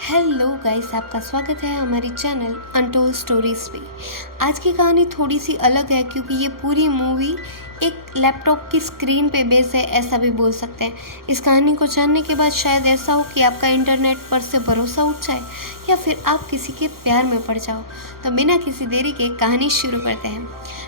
Hello guys, आपका स्वागत है हमारी चैनल अनटोल्ड स्टोरीज पे। आज की कहानी थोड़ी सी अलग है क्योंकि ये पूरी मूवी एक लैपटॉप की स्क्रीन पे बेस है, ऐसा भी बोल सकते हैं। इस कहानी को जानने के बाद शायद ऐसा हो कि आपका इंटरनेट पर से भरोसा उठ जाए या फिर आप किसी के प्यार में पड़ जाओ। तो बिना किसी देरी के कहानी शुरू करते हैं।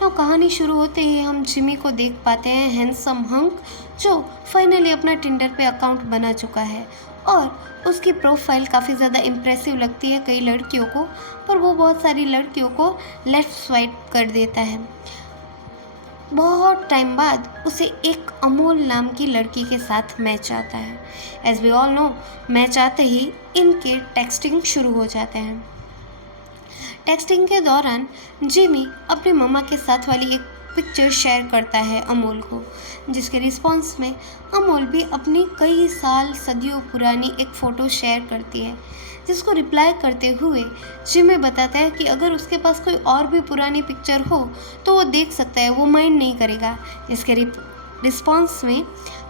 ना कहानी शुरू होते ही हम जिमी को देख पाते हैं, हैंडसम हंक जो फाइनली अपना टिंडर पे अकाउंट बना चुका है और उसकी प्रोफाइल काफ़ी ज़्यादा इम्प्रेसिव लगती है कई लड़कियों को, पर वो बहुत सारी लड़कियों को लेफ़्ट स्वाइप कर देता है। बहुत टाइम बाद उसे एक अमोल नाम की लड़की के साथ मैच आता है। As we all know, match आते ही इनके टेक्सटिंग शुरू हो जाते हैं। टेक्सटिंग के दौरान जिमी अपने मम्मा के साथ वाली एक पिक्चर शेयर करता है अमोल को, जिसके रिस्पॉन्स में अमोल भी अपनी कई साल सदियों पुरानी एक फ़ोटो शेयर करती है, जिसको रिप्लाई करते हुए जिमी बताता है कि अगर उसके पास कोई और भी पुरानी पिक्चर हो तो वो देख सकता है, वो माइंड नहीं करेगा। इसके रिस्पॉन्स में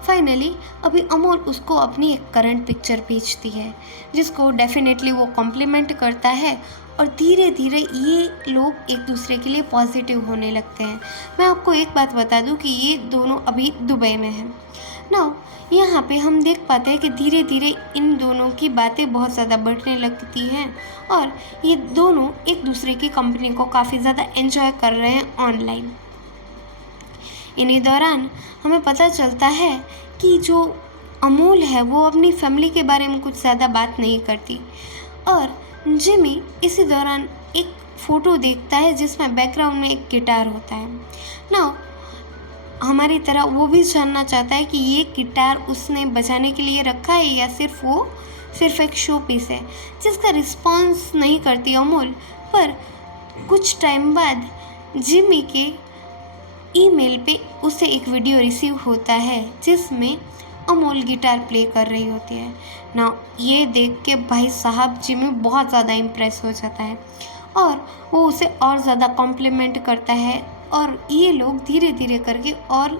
फाइनली अभी अमोल उसको अपनी एक करंट पिक्चर भेजती है, जिसको डेफिनेटली वो कॉम्प्लीमेंट करता है और धीरे धीरे ये लोग एक दूसरे के लिए पॉजिटिव होने लगते हैं। मैं आपको एक बात बता दूं कि ये दोनों अभी दुबई में हैं। नाउ यहाँ पे हम देख पाते हैं कि धीरे धीरे इन दोनों की बातें बहुत ज़्यादा बढ़ने लगती हैं और ये दोनों एक दूसरे की कंपनी को काफ़ी ज़्यादा एंजॉय कर रहे हैं ऑनलाइन। इन्हीं दौरान हमें पता चलता है कि जो अमूल है वो अपनी फैमिली के बारे में कुछ ज़्यादा बात नहीं करती और जिमी इसी दौरान एक फ़ोटो देखता है जिसमें बैकग्राउंड में एक गिटार होता है। ना हमारी तरह वो भी जानना चाहता है कि ये गिटार उसने बजाने के लिए रखा है या सिर्फ एक शो पीस है, जिसका रिस्पॉन्स नहीं करती अमूल। पर कुछ टाइम बाद जिमी के ईमेल पे उसे एक वीडियो रिसीव होता है जिसमें अमोल गिटार प्ले कर रही होती है। ना ये देख के भाई साहब जिमी बहुत ज़्यादा इम्प्रेस हो जाता है और वो उसे और ज़्यादा कॉम्प्लीमेंट करता है और ये लोग धीरे धीरे करके और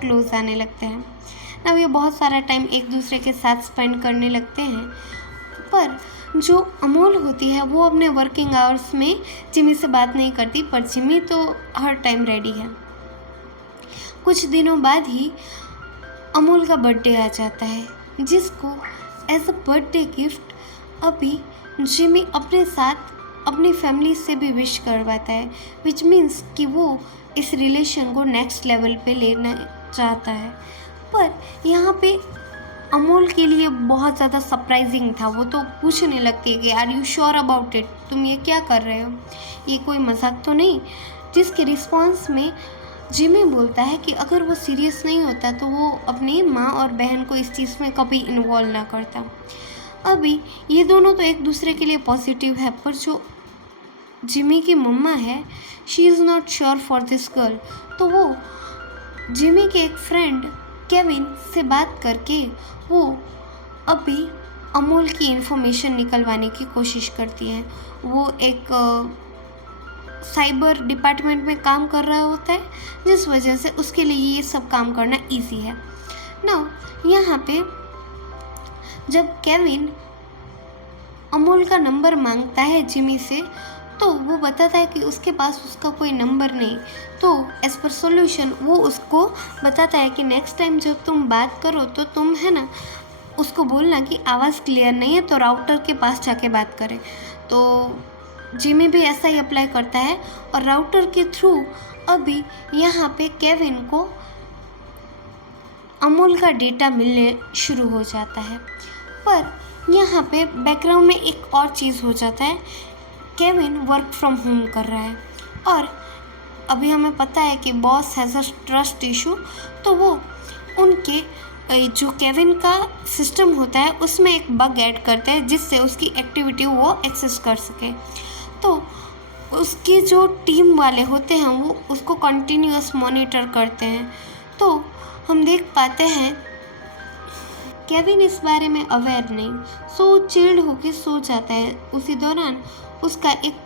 क्लोज आने लगते हैं। ना ये बहुत सारा टाइम एक दूसरे के साथ स्पेंड करने लगते हैं। पर जो अमोल होती है वो अपने वर्किंग आवर्स में जिमी से बात नहीं करती, पर जिमी तो हर टाइम रेडी है। कुछ दिनों बाद ही अमोल का बर्थडे आ जाता है, जिसको एज अ बर्थडे गिफ्ट अभी जिमी अपने साथ अपनी फैमिली से भी विश करवाता है, विच मीन्स कि वो इस रिलेशन को नेक्स्ट लेवल पे लेना चाहता है। पर यहाँ पे अमोल के लिए बहुत ज़्यादा सरप्राइजिंग था। वो तो पूछने लगती है कि are you sure about it, तुम ये क्या कर रहे हो, ये कोई मजाक तो नहीं। जिसके रिस्पॉन्स में जिमी बोलता है कि अगर वो सीरियस नहीं होता तो वो अपनी माँ और बहन को इस चीज़ में कभी इन्वॉल्व ना करता। अभी ये दोनों तो एक दूसरे के लिए पॉजिटिव है, पर जो जिमी की मम्मा है she is not sure for this girl. तो वो जिमी के एक फ्रेंड केविन से बात करके वो अभी अमोल की इन्फॉर्मेशन निकलवाने की कोशिश करती है। वो एक साइबर डिपार्टमेंट में काम कर रहा होता है, जिस वजह से उसके लिए ये सब काम करना इजी है। ना यहाँ पे जब केविन अमोल का नंबर मांगता है जिमी से, तो वो बताता है कि उसके पास उसका कोई नंबर नहीं। तो एज पर सोल्यूशन वो उसको बताता है कि नेक्स्ट टाइम जब तुम बात करो तो तुम है ना उसको बोलना कि आवाज़ क्लियर नहीं है, तो राउटर के पास जाके बात करें। तो जिमी भी ऐसा ही अप्लाई करता है और राउटर के थ्रू अभी यहाँ पे केविन को अमूल का डेटा मिलने शुरू हो जाता है। पर यहाँ पे बैकग्राउंड में एक और चीज़ हो जाता है। केविन वर्क फ्रॉम होम कर रहा है और अभी हमें पता है कि boss has a trust issue, तो वो उनके जो केविन का सिस्टम होता है उसमें एक बग ऐड करता है जिससे उसकी एक्टिविटी वो एक्सेस कर सके। तो उसके जो टीम वाले होते हैं वो उसको कंटिन्यूअस मॉनिटर करते हैं। तो हम देख पाते हैं केविन इस बारे में अवेयर नहीं, सो चिल्ड होके सो जाता है। उसी दौरान उसका एक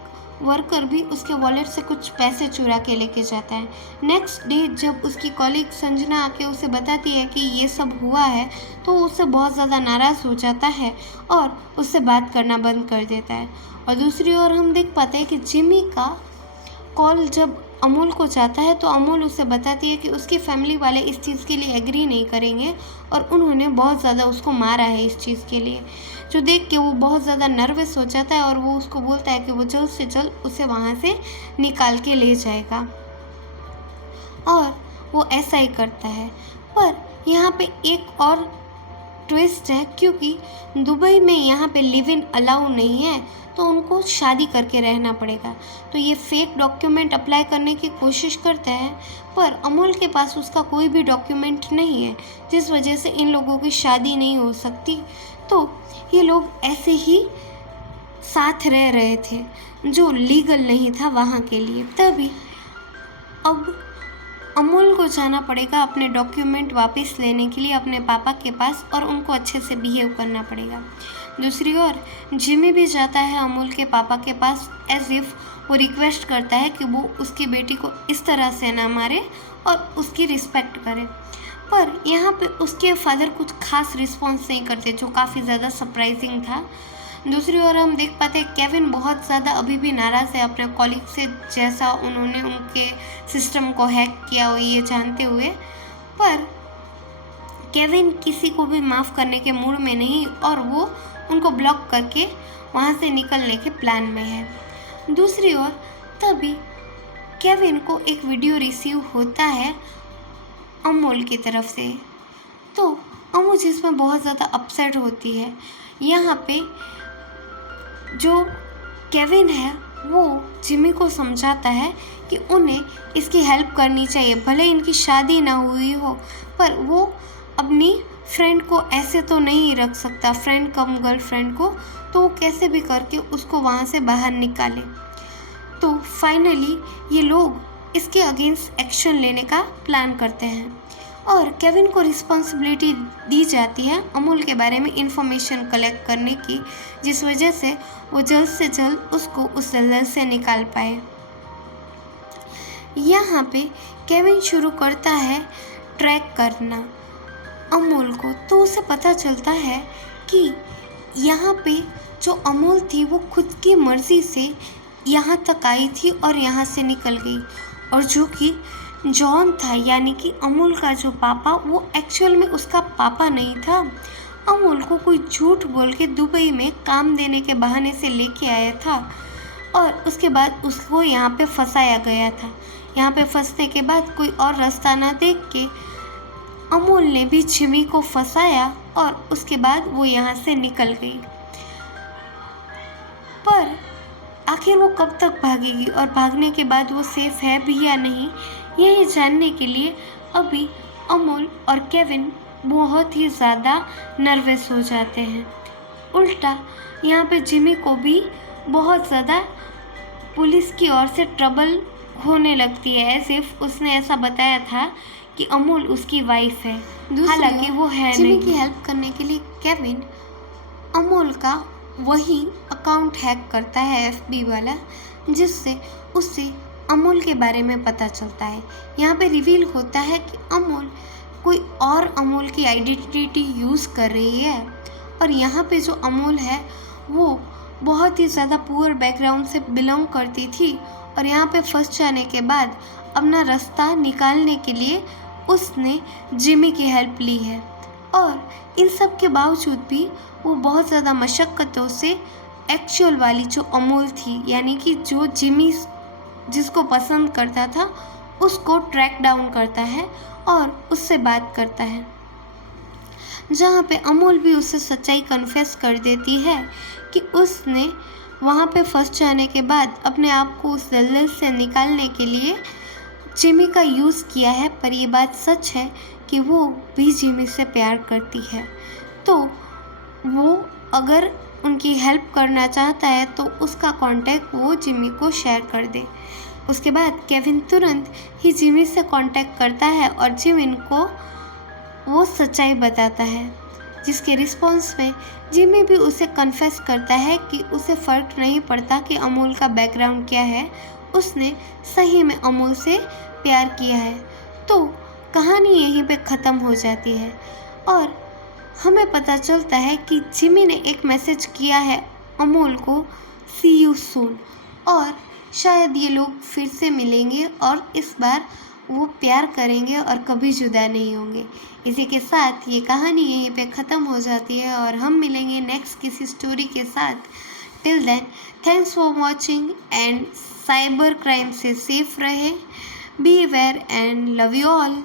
वर्कर भी उसके वॉलेट से कुछ पैसे चुरा के लेके जाता है। नेक्स्ट डे जब उसकी कॉलीग संजना आके उसे बताती है कि ये सब हुआ है तो वो उससे बहुत ज़्यादा नाराज़ हो जाता है और उससे बात करना बंद कर देता है। और दूसरी ओर हम देख पाते हैं कि जिमी का कॉल जब अमोल को जाता है तो अमोल उसे बताती है कि उसकी फैमिली वाले इस चीज़ के लिए एग्री नहीं करेंगे और उन्होंने बहुत ज़्यादा उसको मारा है इस चीज़ के लिए, जो देख के वो बहुत ज़्यादा नर्वस हो जाता है और वो उसको बोलता है कि वो जल्द से जल्द उसे वहाँ से निकाल के ले जाएगा और वो ऐसा ही करता है। पर यहाँ पे एक और ट्विस्ट है, क्योंकि दुबई में यहाँ पे लिव इन अलाउ नहीं है तो उनको शादी करके रहना पड़ेगा। तो ये फेक डॉक्यूमेंट अप्लाई करने की कोशिश करता है पर अमोल के पास उसका कोई भी डॉक्यूमेंट नहीं है, जिस वजह से इन लोगों की शादी नहीं हो सकती। तो ये लोग ऐसे ही साथ रह रहे थे जो लीगल नहीं था वहाँ के लिए। तभी अब अमोल को जाना पड़ेगा अपने डॉक्यूमेंट वापस लेने के लिए अपने पापा के पास और उनको अच्छे से बिहेव करना पड़ेगा। दूसरी ओर जिमी भी जाता है अमोल के पापा के पास एज इफ़ वो रिक्वेस्ट करता है कि वो उसकी बेटी को इस तरह से ना मारे और उसकी रिस्पेक्ट करे। पर यहाँ पे उसके फादर कुछ खास रिस्पॉन्स नहीं करते, जो काफ़ी ज़्यादा सरप्राइजिंग था। दूसरी ओर हम देख पाते हैं केविन बहुत ज़्यादा अभी भी नाराज़ है अपने कॉलीग से, जैसा उन्होंने उनके सिस्टम को हैक किया हो ये जानते हुए। पर केविन किसी को भी माफ़ करने के मूड में नहीं और वो उनको ब्लॉक करके वहाँ से निकलने के प्लान में है। दूसरी ओर तभी केविन को एक वीडियो रिसीव होता है अमोल की तरफ से, तो अमू जिसमें बहुत ज़्यादा अपसेट होती है। यहाँ पे जो केविन है वो जिमी को समझाता है कि उन्हें इसकी हेल्प करनी चाहिए, भले इनकी शादी ना हुई हो पर वो अपनी फ्रेंड को ऐसे तो नहीं रख सकता, फ्रेंड कम गर्लफ्रेंड को, तो वो कैसे भी करके उसको वहाँ से बाहर निकाले। तो फाइनली ये लोग इसके अगेंस्ट एक्शन लेने का प्लान करते हैं और केविन को रिस्पॉन्सिबिलिटी दी जाती है अमूल के बारे में इंफॉर्मेशन कलेक्ट करने की, जिस वजह से वो जल्द से जल्द उसको उस दलदल से निकाल पाए। यहाँ पे केविन शुरू करता है ट्रैक करना अमूल को, तो उसे पता चलता है कि यहाँ पे जो अमूल थी वो खुद की मर्ज़ी से यहाँ तक आई थी और यहाँ से निकल गई, और जो कि जॉन था यानी कि अमूल का जो पापा, वो एक्चुअल में उसका पापा नहीं था। अमूल को कोई झूठ बोल के दुबई में काम देने के बहाने से लेके आया था और उसके बाद उसको यहाँ पे फंसाया गया था। यहाँ पे फंसने के बाद कोई और रास्ता ना देख के अमूल ने भी जिमी को फंसाया और उसके बाद वो यहाँ से निकल गई। पर आखिर वो कब तक भागेगी और भागने के बाद वो सेफ है भी या नहीं, यही जानने के लिए अभी अमूल और केविन बहुत ही ज़्यादा नर्वस हो जाते हैं। उल्टा यहाँ पे जिमी को भी बहुत ज़्यादा पुलिस की ओर से ट्रबल होने लगती है, एज इफ उसने ऐसा बताया था कि अमूल उसकी वाइफ है, हालांकि वो है नहीं। जिमी की हेल्प करने के लिए केविन अमूल का वही अकाउंट हैक करता है एफबी वाला, जिससे उससे अमूल के बारे में पता चलता है। यहाँ पे रिवील होता है कि अमूल कोई और अमूल की आइडेंटिटी यूज़ कर रही है और यहाँ पे जो अमूल है वो बहुत ही ज़्यादा पुअर बैकग्राउंड से बिलोंग करती थी और यहाँ पे फंस जाने के बाद अपना रास्ता निकालने के लिए उसने जिमी की हेल्प ली है। और इन सब के बावजूद भी वो बहुत ज़्यादा मशक्क़तों से एक्चुअल वाली जो अमूल थी, यानी कि जो जिमी जिसको पसंद करता था, उसको ट्रैक डाउन करता है और उससे बात करता है, जहाँ पे अमूल भी उससे सच्चाई कन्फेस कर देती है कि उसने वहाँ पे फंस जाने के बाद अपने आप को उस दलदल से निकालने के लिए जिमी का यूज़ किया है। पर ये बात सच है कि वो भी जिमी से प्यार करती है, तो वो अगर उनकी हेल्प करना चाहता है तो उसका कांटेक्ट वो जिमी को शेयर कर दे। उसके बाद केविन तुरंत ही जिमी से कांटेक्ट करता है और जिमी को वो सच्चाई बताता है जिसके रिस्पॉन्स में जिमी भी उसे कन्फेस करता है कि उसे फ़र्क नहीं पड़ता कि अमोल का बैकग्राउंड क्या है, उसने सही में अमोल से प्यार किया है। तो कहानी यहीं पे ख़त्म हो जाती है और हमें पता चलता है कि जिमी ने एक मैसेज किया है अमोल को, सी यू सून, और शायद ये लोग फिर से मिलेंगे और इस बार वो प्यार करेंगे और कभी जुदा नहीं होंगे। इसी के साथ ये कहानी यहीं पे ख़त्म हो जाती है और हम मिलेंगे नेक्स्ट किसी स्टोरी के साथ। Till then thanks for watching and cyber crime से सेफ रहे, be aware and love you all.